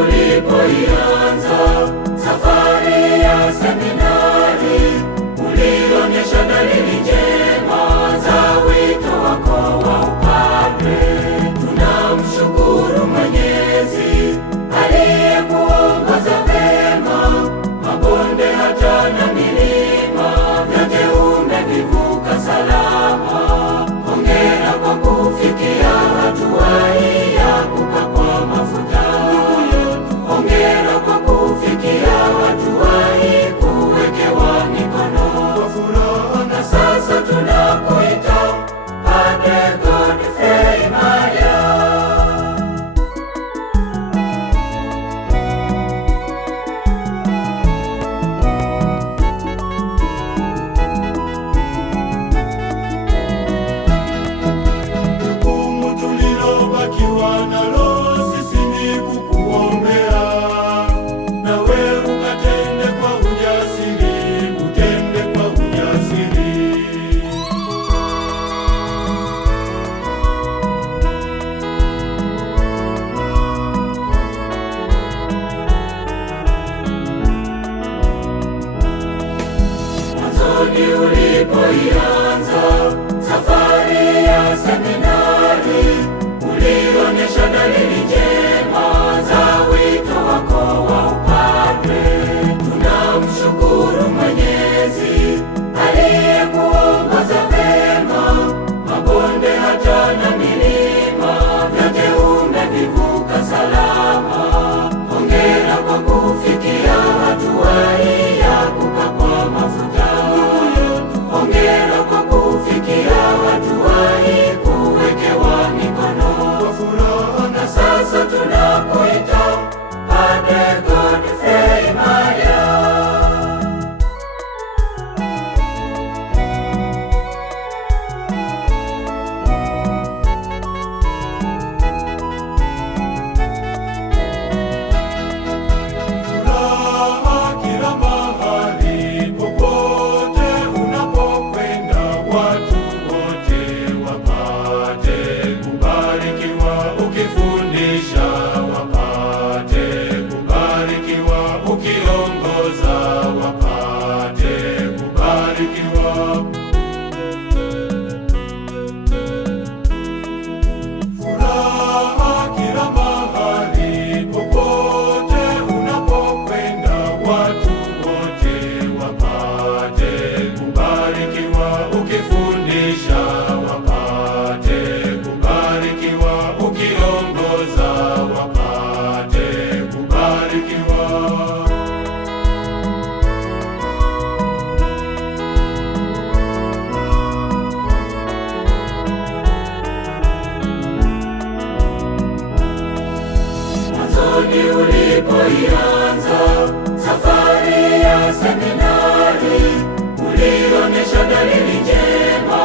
ulipoianza safari ya seminari, ulionyesha dalili njema za wito wako wa upadre. Tunamshukuru Mwenyezi aliyekuongoza vema, mabonde hata na milima vyote umevivuka salama. Hongera kwa kufikia hatua hii ya kupakwa mafuta. Hongera kwa kufikia hatua hii kuwekewa mikono kwa furaha, na sasa tunakuita Padre Godfrey Maya. Jukumu tulilobakiwa nalo sisi ni kukuombea, nawe ukatende kwa ujasiri, utende kwa ujasiri. Mwanzoni ulipoianza safari ya seminari, ulionyesha dalili njema za wito wako wa upadre. Tunamshukuru Mwenyezi aliyekuongoza vema, mabonde hata na milima vyote umevivuka salama. Hongera kwa kufikia hatua hii ya kupakwa mafuta. Hongera kwa kufikia hatua hii kuwekewa mikono kwa furaha, na sasa tunakuita Padre Godfrey Maya. Furaha kila mahali, popote unapokwenda, watu wote wapate kubarikiwa, ukifundisha wapate kubarikiwa, ukiongoza wapate kubarikiwa. Furaha kila mahali, popote unapokwenda, watu wote wapate kubarikiwa, ukifundisha wapate kubarikiwa, ukiongoza wapate kubarikiwa. Mwanzoni ulipoianza safari ya seminari, ulionyesha dalili njema